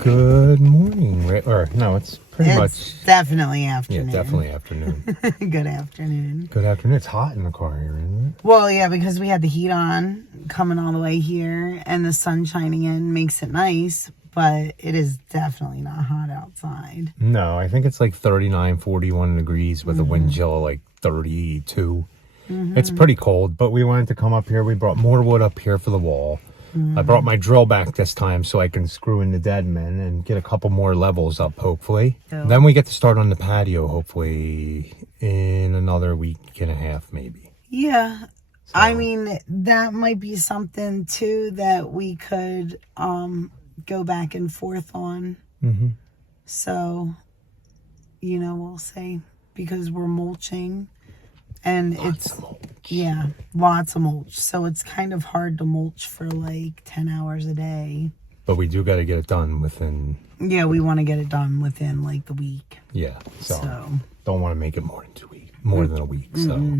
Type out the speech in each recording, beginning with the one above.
Good morning, or no, it's pretty much. It's definitely afternoon. Yeah, definitely afternoon. Good afternoon. Good afternoon. It's hot in the car here, isn't it? Well, yeah, because we had the heat on coming all the way here and the sun shining in makes it nice, but it is definitely not hot outside. No, I think it's like 39, 41 degrees with a wind chill of like 32. It's pretty cold, but we wanted to come up here. We brought more wood up here for the wall. I brought my drill back this time so I can screw in the dead men and get a couple more levels up, hopefully. Yeah. Then we get to start on the patio, hopefully, in another week and a half, maybe. Yeah. So. I mean, that might be something, too, that we could go back and forth on. So, we'll say, because we're mulching. And lots of mulch. Yeah, lots of mulch. So it's kind of hard to mulch for like 10 hours a day. But we do got to get it done within. Yeah, we want to get it done within like the week. Yeah, so don't want to make it more than a week. So,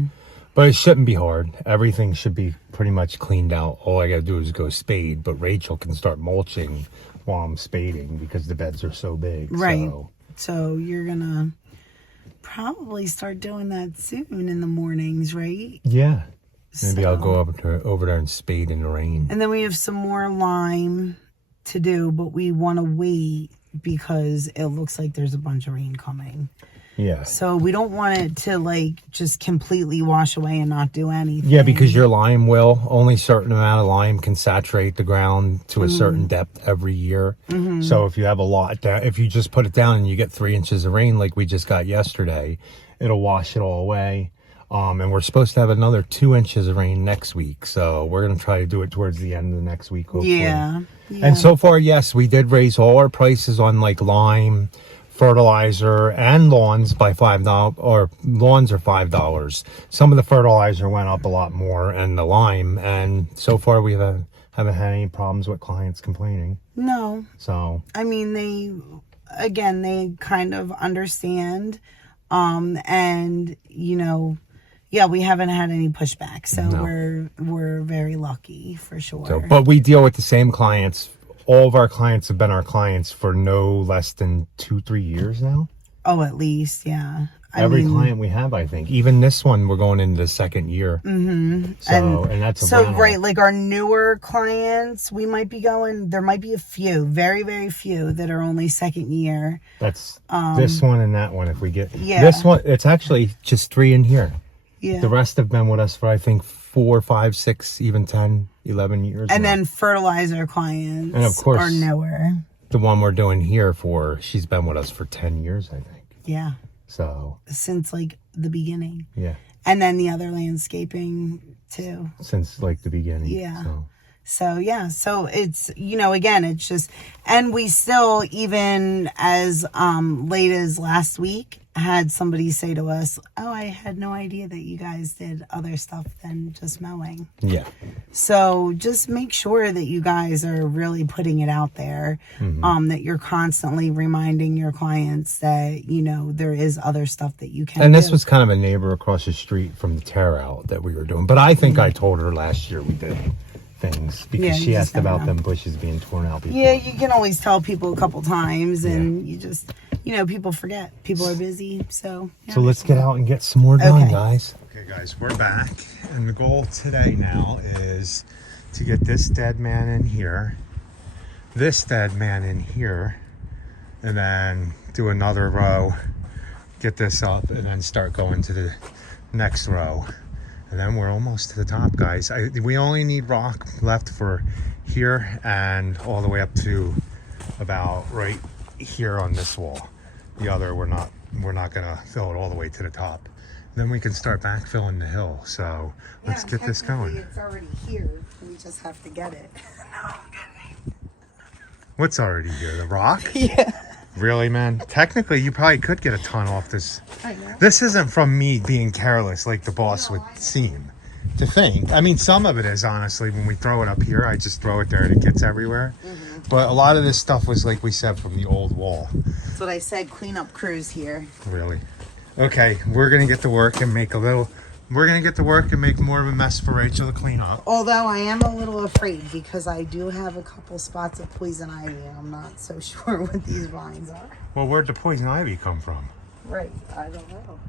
but it shouldn't be hard. Everything should be pretty much cleaned out. All I got to do is go spade. But Rachel can start mulching while I'm spading because the beds are so big. Right. So you're gonna probably start doing that soon in the mornings, right? Yeah. Maybe I'll go over there and spade in the rain. And then we have some more lime to do, but we want to wait because it looks like there's a bunch of rain coming. Yeah. So we don't want it to like just completely wash away and not do anything. Yeah, because your lime will. Only a certain amount of lime can saturate the ground to a certain depth every year. So if you have a lot, if you just put it down and you get 3 inches of rain like we just got yesterday, it'll wash it all away. And we're supposed to have another 2 inches of rain next week. So we're going to try to do it towards the end of the next week, hopefully. Yeah. And so far, yes, we did raise all our prices on like lime, fertilizer, and lawns by $5, or lawns are $5. Some of the fertilizer went up a lot more, and the lime, and so far we haven't had any problems with clients complaining. No. So I mean, they kind of understand, and yeah, we haven't had any pushback, so we're very lucky for sure. So, but we deal with the same clients. All of our clients have been our clients for no less than 2-3 years now. Oh, at least, yeah. Every client we have, I think. Even this one, we're going into the second year. So, and that's right, like our newer clients, we might be going. There might be a few, very, very few, that are only second year. That's this one and that one. If we get this one, it's actually just 3 in here. Yeah. The rest have been with us for, I think, 4, 5, 6, even 10, 11 years. And then fertilizer clients, and of course, are newer. The one we're doing here she's been with us for 10 years, I think. Yeah. So since like the beginning. Yeah. And then the other landscaping too. Since like the beginning. Yeah. So yeah, so it's, again, it's just, and we still, even as late as last week, had somebody say to us, oh, I had no idea that you guys did other stuff than just mowing. Yeah. So just make sure that you guys are really putting it out there, that you're constantly reminding your clients that, there is other stuff that you can do. And this was kind of a neighbor across the street from the tear out that we were doing. But I think I told her last year we did things because she asked about them bushes being torn out before. Yeah, you can always tell people a couple times, and you just, people forget. People are busy, so. Yeah. So let's get out and get some more done, guys. Okay, guys, we're back, and the goal today now is to get this dead man in here, this dead man in here, and then do another row, get this up, and then start going to the next row. And then we're almost to the top, guys. We only need rock left for here and all the way up to about right here on this wall. The other, we're not gonna fill it all the way to the top. Then we can start backfilling the hill. So let's get this going. It's already here. We just have to get it. No, I'm kidding. What's already here? The rock? Yeah. Really, man? Technically, you probably could get a ton off this. I know. This isn't from me being careless like the boss would seem to think. I mean, some of it is, honestly. When we throw it up here, I just throw it there and it gets everywhere. But a lot of this stuff was, like we said, from the old wall. That's what I said, cleanup crews here. Really? Okay, we're going to get to work and make a little we're gonna get to work and make more of a mess for Rachel to clean up. Although I am a little afraid because I do have a couple spots of poison ivy and I'm not so sure what these vines are. Well, where'd the poison ivy come from? Right, I don't know.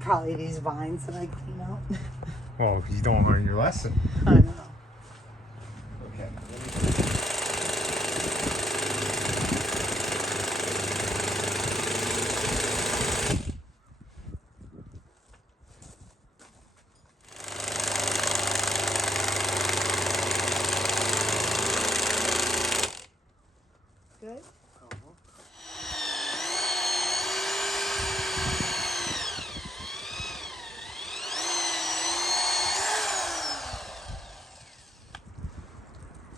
Probably these vines that I clean out. Well, you don't learn your lesson. I know. Okay. Good.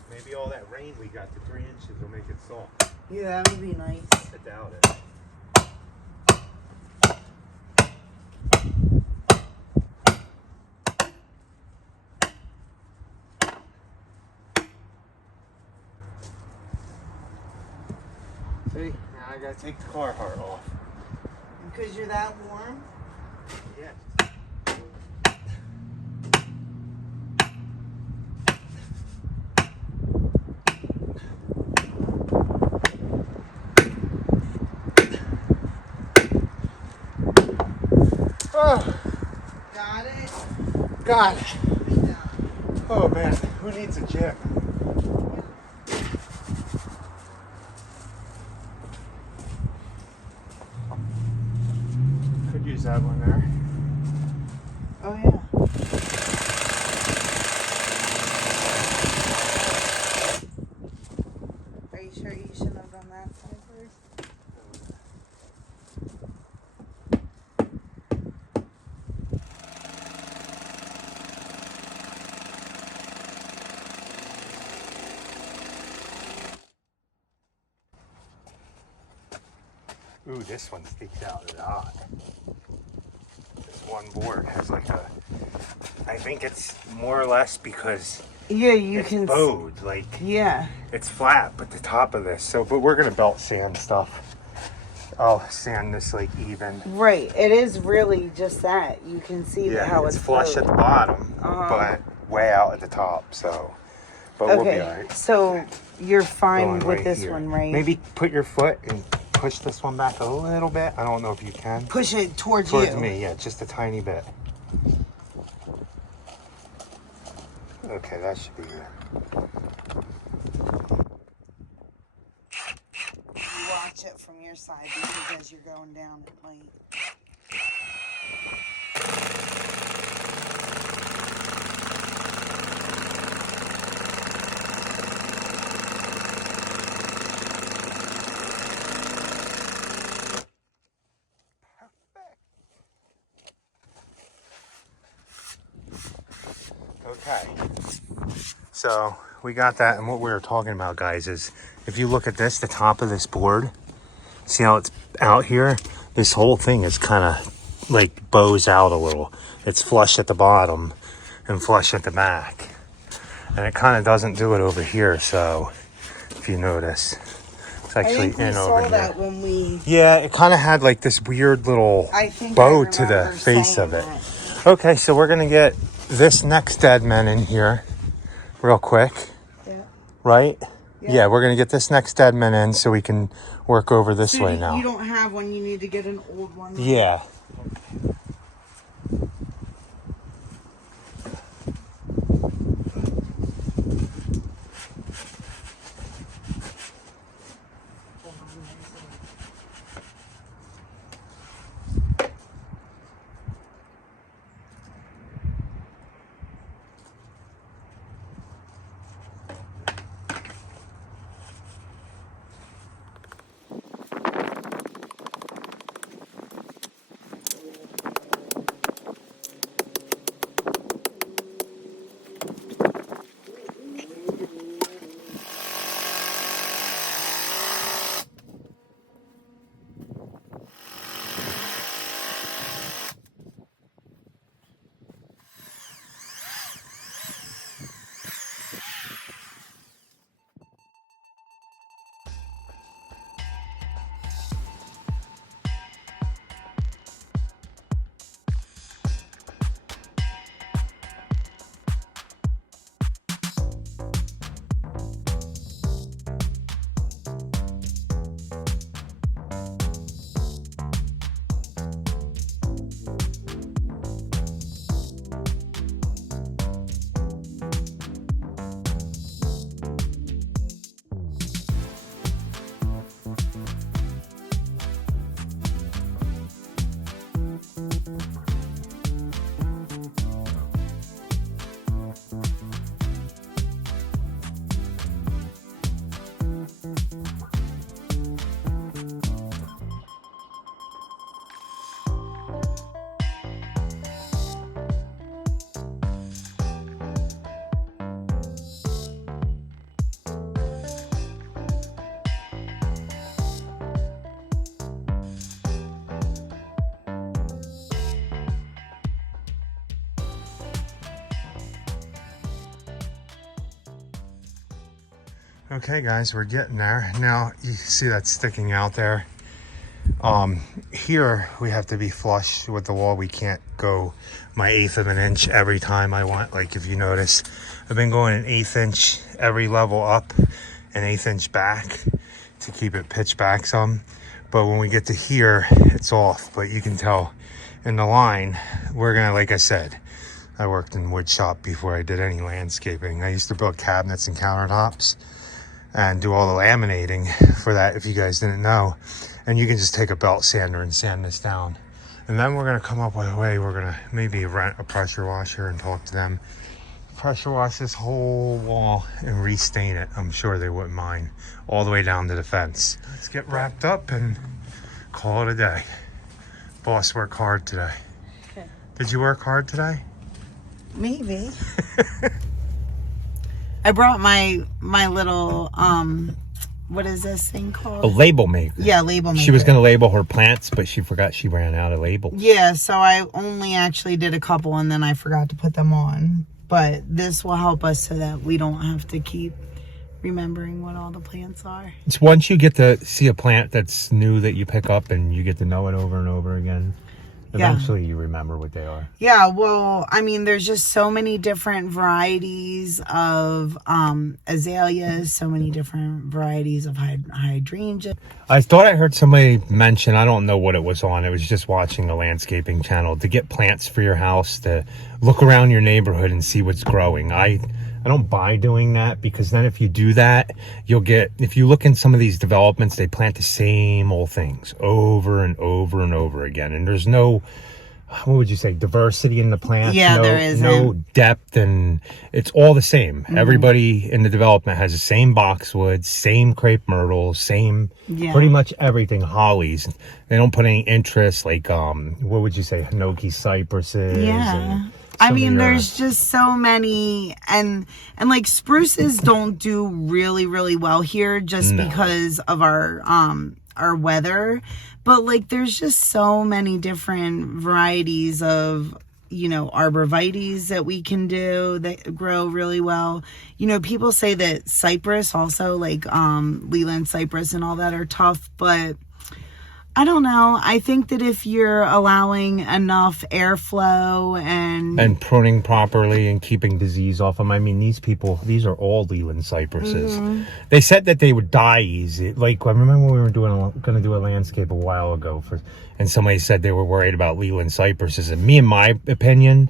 Maybe all that rain we got, the 3 inches, will make it soft. Yeah, that would be nice. I doubt it. See, now I gotta take the car heart off. Because you're that warm? Yeah. Oh, Got it? got it. Oh man, who needs a gym? Could use that one there. Oh, yeah. Are you sure you shouldn't have done that side first? Ooh, this one sticks out a lot. This one board has like a, I think it's more or less because Yeah, you it's can. bowed, like Yeah. it's flat, but the top of this. So, but we're gonna belt sand stuff. I'll sand this like even. Right. It is really just that. You can see Yeah, how it's it's flush at the bottom, but way out at the top. So, but we'll be alright. So you're fine Going with right this here. one, right? Maybe put your foot and push this one back a little bit. I don't know if you can. Push it towards Towards you. me, yeah, just a tiny bit. Okay, that should be good. You watch it from your side because as you're going down, it might. Okay, so we got that, and what we were talking about, guys, is if you look at this, the top of this board, see how it's out here? This whole thing is kind of like bows out a little. It's flush at the bottom and flush at the back, and it kind of doesn't do it over here. So if you notice, it's actually I think we in saw over that here. when we. Yeah, it kind of had like this weird little bow to the face of it. Okay, so we're gonna get this next dead man in here real quick. Yeah. Right? Yeah, we're gonna get this next dead man in so we can work over this way now. You don't have one, you need to get an old one. Right? Yeah. Okay, guys, we're getting there. Now, you see that sticking out there? Here, we have to be flush with the wall. We can't go my 1/8 of an inch every time I want. Like, if you notice, I've been going an 1/8 inch every level up, an 1/8 inch back to keep it pitched back some. But when we get to here, it's off. But you can tell in the line, we're gonna, like I said, I worked in wood shop before I did any landscaping. I used to build cabinets and countertops and do all the laminating for that, if you guys didn't know. And you can just take a belt sander and sand this down. And then we're gonna come up with a way, we're gonna maybe rent a pressure washer and talk to them. Pressure wash this whole wall and restain it. I'm sure they wouldn't mind, all the way down to the fence. Let's get wrapped up and call it a day. Boss worked hard today. Did you work hard today? Maybe. I brought my little what is this thing called? A label maker. Yeah, label maker. She was going to label her plants, but she forgot she ran out of labels. Yeah, so I only actually did a couple and then I forgot to put them on. But this will help us so that we don't have to keep remembering what all the plants are. It's once you get to see a plant that's new that you pick up and you get to know it over and over again, eventually you remember what they are. Yeah, well, I mean, there's just so many different varieties of azaleas, so many different varieties of hydrangea. I thought I heard somebody mention, I don't know what it was on, I was just watching a landscaping channel, to get plants for your house, to look around your neighborhood and see what's growing. I don't buy doing that, because then if you do that, you'll get, if you look in some of these developments, they plant the same old things over and over and over again. And there's no, what would you say, diversity in the plants? Yeah, there isn't. No depth, and it's all the same. Mm-hmm. Everybody in the development has the same boxwoods, same crepe myrtles, same, pretty much everything, hollies. They don't put any interest, like, what would you say, hinoki cypresses. Yeah. I mean, there's just so many, and like spruces don't do really, really well here just because of our weather. But like, there's just so many different varieties of, you know, arborvitaes that we can do that grow really well. You know, people say that cypress also, like Leland cypress and all that, are tough, but I don't know. I think that if you're allowing enough airflow and pruning properly and keeping disease off them. I mean, these are all Leland cypresses. Mm-hmm. They said that they would die easy. Like, I remember we were going to do a landscape a while ago, and somebody said they were worried about Leland cypresses. And me, in my opinion,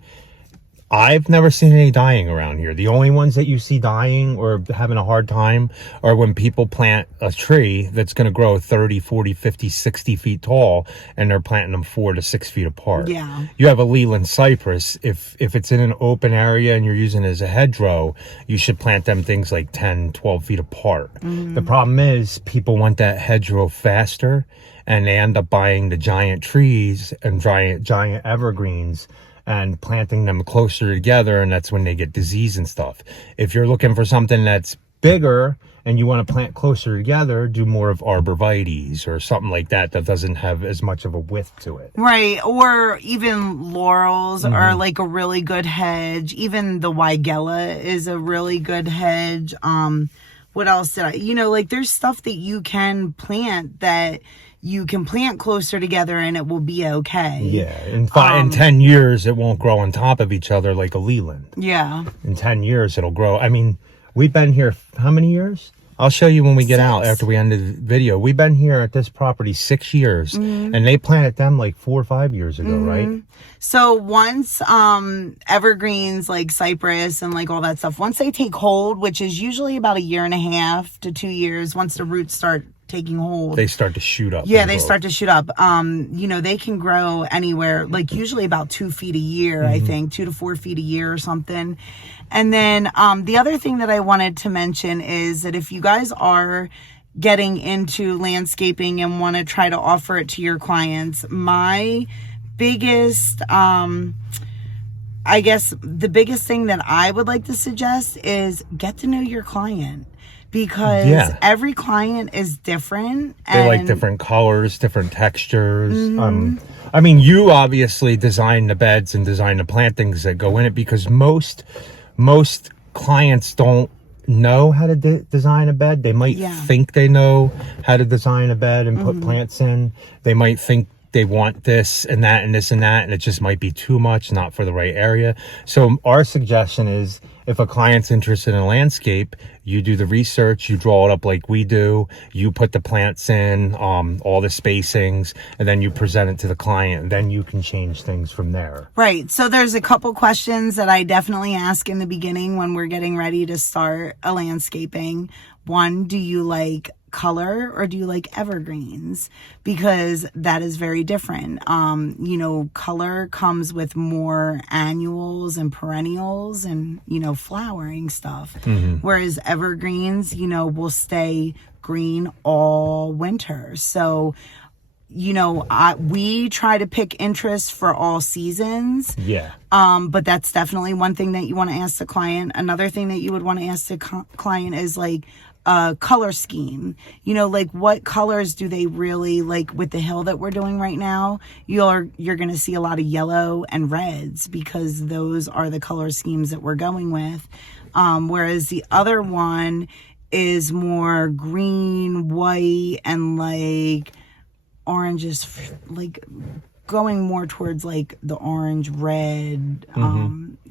I've never seen any dying around here. The only ones that you see dying or having a hard time are when people plant a tree that's going to grow 30, 40, 50, 60 feet tall, and they're planting them 4 to 6 feet apart. Yeah. You have a Leland cypress. If it's in an open area and you're using it as a hedgerow, you should plant them things like 10, 12 feet apart. Mm-hmm. The problem is people want that hedgerow faster, and they end up buying the giant trees and giant evergreens and planting them closer together, and that's when they get disease and stuff. If you're looking for something that's bigger and you want to plant closer together, do more of arborvitaes or something like that doesn't have as much of a width to it. Right, or even laurels are like a really good hedge. Even the weigela is a really good hedge. What else did like there's stuff that you can plant that you can plant closer together and it will be okay. Yeah, in 10 years, it won't grow on top of each other like a Leland. Yeah. In 10 years, it'll grow. I mean, we've been here how many years? I'll show you when we get out after we end the video. We've been here at this property 6 years, and they planted them like 4 or 5 years ago, right? So once evergreens like cypress and like all that stuff, once they take hold, which is usually about 1.5 to 2 years, once the roots start taking hold, they start to shoot up. Yeah, they start to shoot up. They can grow anywhere, like usually about 2 feet a year, I think, 2 to 4 feet a year or something. And then the other thing that I wanted to mention is that if you guys are getting into landscaping and want to try to offer it to your clients, my biggest, I guess the biggest thing that I would like to suggest is get to know your client. Because every client is different. They like different colors, different textures. I mean, you obviously design the beds and design the plantings that go in it, because most clients don't know how to design a bed. They might think they know how to design a bed and put plants in. They might think they want this and that and this and that, and it just might be too much, not for the right area. So our suggestion is, if a client's interested in landscape, you do the research, you draw it up like we do, you put the plants in, all the spacings, and then you present it to the client, and then you can change things from there. Right. So there's a couple questions that I definitely ask in the beginning when we're getting ready to start a landscaping. One, do you like color or do you like evergreens? Because that is very different. Color comes with more annuals and perennials and, flowering stuff. Whereas evergreens, will stay green all winter. So, we try to pick interest for all seasons. Yeah. But that's definitely one thing that you want to ask the client. Another thing that you would want to ask the client is color scheme. What colors do they really like? With the hill that we're doing right now, you're going to see a lot of yellow and reds because those are the color schemes that we're going with. Whereas the other one is more green, white, and oranges, going more towards the orange, red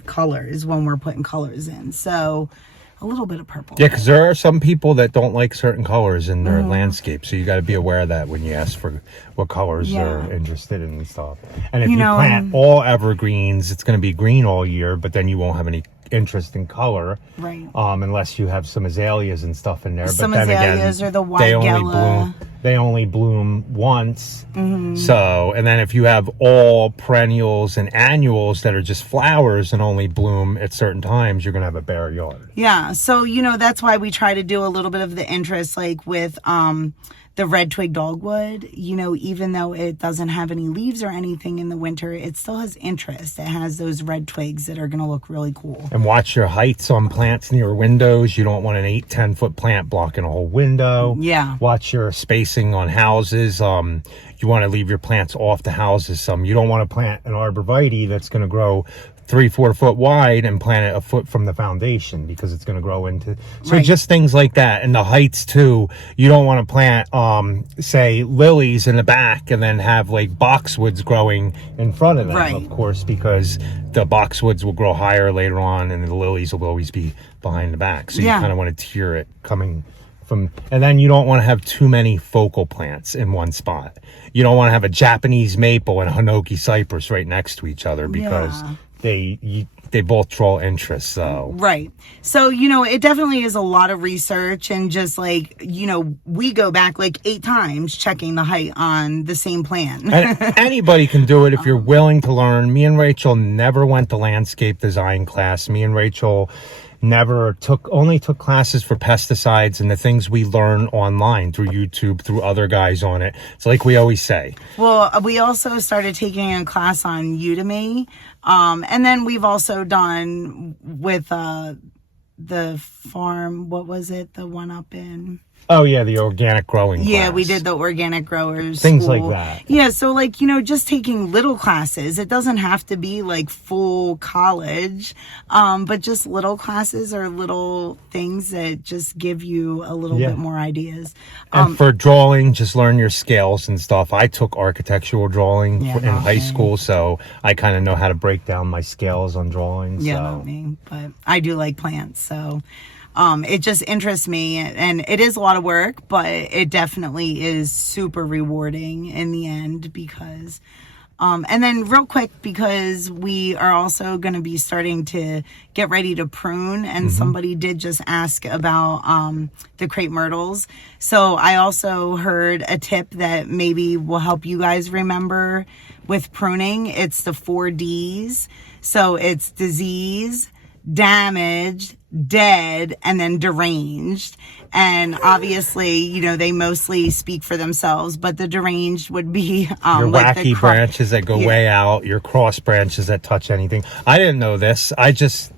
colors when we're putting colors in. So a little bit of purple. Yeah, because there are some people that don't like certain colors in their landscape, so you got to be aware of that when you ask for what colors they're interested in and stuff. And if you plant all evergreens, it's going to be green all year, but then you won't have any interest in color, right? Unless you have some azaleas and stuff in there. Some but then azaleas again, or the white they only bloom once. So, and then if you have all perennials and annuals that are just flowers and only bloom at certain times, you're gonna have a bare yard. Yeah, so that's why we try to do a little bit of the interest, with the red twig dogwood. Even though it doesn't have any leaves or anything in the winter, it still has interest. It has those red twigs that are going to look really cool. And watch your heights on plants near windows. You don't want an 8-10 foot plant blocking a whole window. Yeah. Watch your spacing on houses. You want to leave your plants off the houses. You don't want to plant an arborvitae that's going to grow 3-4 foot wide and plant it a foot from the foundation because it's going to grow into. So just things like that. And the heights too. You don't want to plant say lilies in the back and then have boxwoods growing in front of them, of course, because the boxwoods will grow higher later on and the lilies will always be behind the back. So you kind of want to tier it coming from, and then you don't want to have too many focal plants in one spot. You don't want to have a Japanese maple and a Hinoki cypress right next to each other because they both draw interest. So right. So it definitely is a lot of research, and just we go back 8 times checking the height on the same plan. And anybody can do it if you're willing to learn. Me and Rachel never went to landscape design class. Me and Rachel only took classes for pesticides and the things we learn online through YouTube, through other guys on it. It's like we always say. Well, we also started taking a class on Udemy. And then we've also done with the farm, what was it? The one up in... Oh, yeah, the organic growing class. Yeah, we did the organic growers Things school. like that. Yeah, so just taking little classes. It doesn't have to be full college, but just little classes or little things that just give you a little bit more ideas. And for drawing, just learn your scales and stuff. I took architectural drawing in high school, so I kind of know how to break down my scales on drawing. Yeah, not me, but I do like plants, so... it just interests me, and it is a lot of work, but it definitely is super rewarding in the end because, and then real quick, because we are also going to be starting to get ready to prune, and somebody did just ask about, the crepe myrtles. So I also heard a tip that maybe will help you guys remember with pruning. It's the 4 Ds. So it's disease, damaged, dead, and then deranged. And obviously, they mostly speak for themselves, but the deranged would be your wacky branches that go way out, your cross branches that touch anything. I didn't know this. I just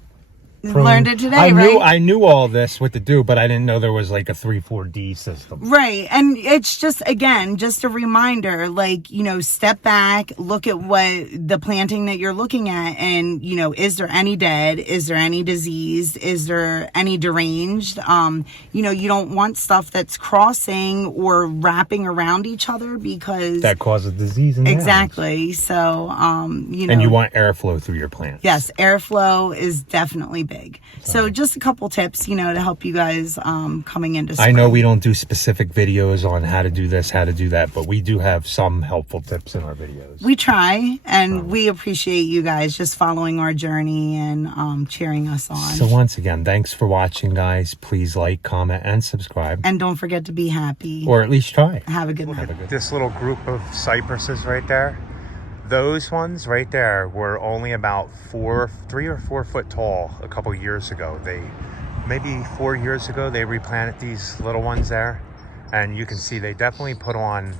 Learned it today, I knew all this what to do, but I didn't know there was like a 3,4-D system. Right. And it's just, again, just a reminder, like, you know, step back, look at what the planting that you're looking at, and, you know, is there any dead? Is there any disease? Is there any deranged? You know, you don't want stuff that's crossing or wrapping around each other, because that causes disease in exactly. So, you know, and you want airflow through your plants. Yes, airflow is definitely big. So just a couple tips, you know, to help you guys coming into spring. I know we don't do specific videos on how to do this, how to do that, but we do have some helpful tips in our videos. We try, and we appreciate you guys just following our journey and cheering us on. So once again, thanks for watching, guys. Please like, comment, and subscribe. And don't forget to be happy. Or at least try. Have a good night. This little group of cypresses right there, those ones right there were only about 3 or 4 foot tall a couple years ago. Maybe 4 years ago, they replanted these little ones there, and you can see they definitely put on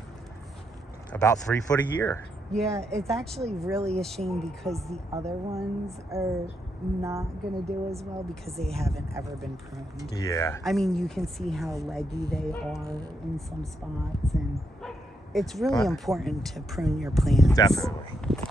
about 3 foot a year. Yeah, it's actually really a shame, because the other ones are not going to do as well because they haven't ever been pruned. Yeah. I mean, you can see how leggy they are in some spots, and it's really important to prune your plants. Definitely.